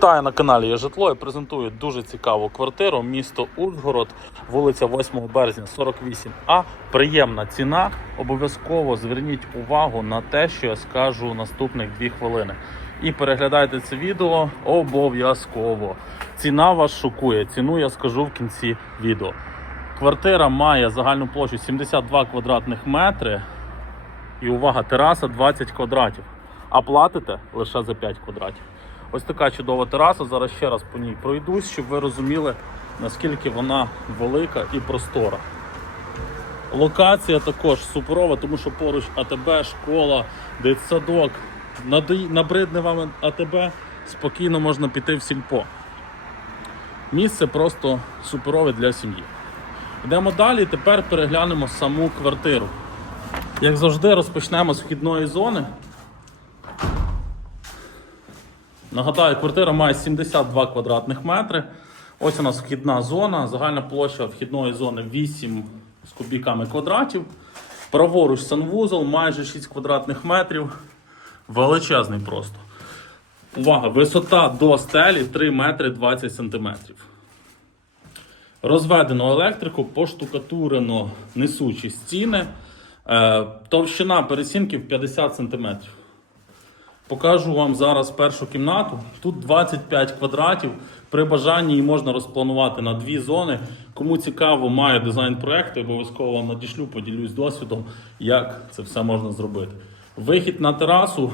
Вітаю на каналі «Є житло. Я презентую дуже цікаву квартиру. Місто Ужгород, вулиця 8 березня, 48А. Приємна ціна. Обов'язково зверніть увагу на те, що я скажу наступних 2 хвилини. І переглядайте це відео обов'язково. Ціна вас шокує. Ціну я скажу в кінці відео. Квартира має загальну площу 72 квадратних метри. І увага, тераса 20 квадратів. А платите лише за 5 квадратів. Ось така чудова тераса. Зараз ще раз по ній пройдусь, щоб ви розуміли, наскільки вона велика і простора. Локація також суперова, тому що поруч АТБ, школа, дитсадок. Набридне вам АТБ, спокійно можна піти в сільпо. Місце просто суперове для сім'ї. Йдемо далі, тепер переглянемо саму квартиру. Як завжди, розпочнемо з вхідної зони. Нагадаю, квартира має 72 квадратних метри. Ось у нас вхідна зона. Загальна площа вхідної зони 8 з кубіками квадратів. Праворуч санвузол, майже 6 квадратних метрів. Величезний просто. Увага! Висота до стелі 3 метри 20 сантиметрів. Розведено електрику, поштукатурено несучі стіни. Е, Товщина пересінків 50 см. Покажу вам зараз першу кімнату. Тут 25 квадратів. При бажанні її можна розпланувати на дві зони. Кому цікаво, має дизайн проекту, обов'язково вам надішлю, поділюсь досвідом, як це все можна зробити. Вихід на терасу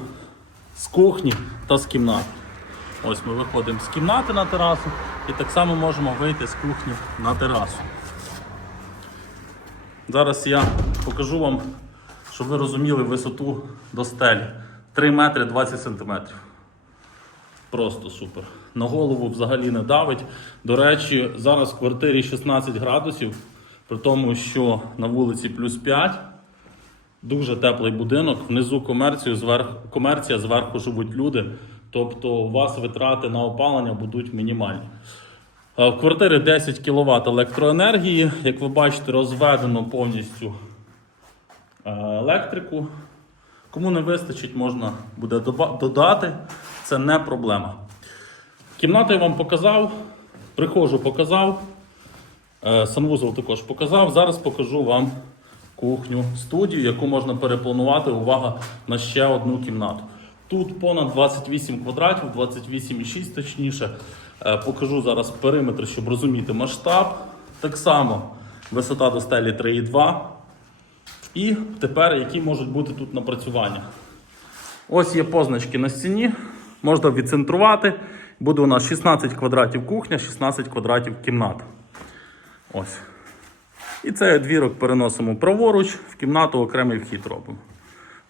з кухні та з кімнати. Ось ми виходимо з кімнати на терасу і так само можемо вийти з кухні на терасу. Зараз я покажу вам, щоб ви розуміли висоту до стелі. 3 метри 20 сантиметрів. Просто супер. На голову взагалі не давить. До речі, зараз в квартирі 16 градусів, при тому, що на вулиці плюс 5. Дуже теплий будинок. Внизу комерцію, зверху, комерція, зверху живуть люди. Тобто у вас витрати на опалення будуть мінімальні. Е, В квартирі 10 кВт електроенергії. Як ви бачите, розведено повністю е, електрику. Кому не вистачить, можна буде додати. Це не проблема. Кімнату я вам показав, прихожу показав. Е, Санвузол також показав. Зараз покажу вам кухню, студію, яку можна перепланувати. Увага на ще одну кімнату. Тут понад 28 квадратів, 28,6 точніше. Е, Покажу зараз периметр, щоб розуміти масштаб. Так само висота до стелі 3,2. І тепер які можуть бути тут напрацювання. Ось є позначки на стіні. Можна відцентрувати. Буде у нас 16 квадратів кухня, 16 квадратів кімната. Ось. І цей двірок переносимо праворуч, в кімнату окремий вхід робимо.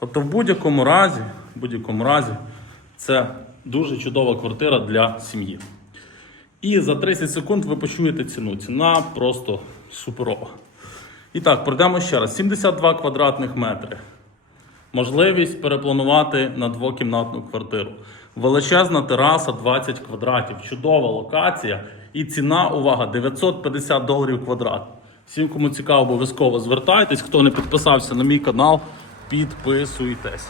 Тобто, в будь-якому разі, в будь-якому разі, це дуже чудова квартира для сім'ї. І за 30 секунд ви почуєте ціну. Ціна просто суперова. І так, пройдемо ще раз. 72 квадратних метри. Можливість перепланувати на двокімнатну квартиру. Величезна тераса 20 квадратів. Чудова локація. І ціна, увага, 950 доларів квадрат. Всім, кому цікаво, обов'язково звертайтесь. Хто не підписався на мій канал, підписуйтесь.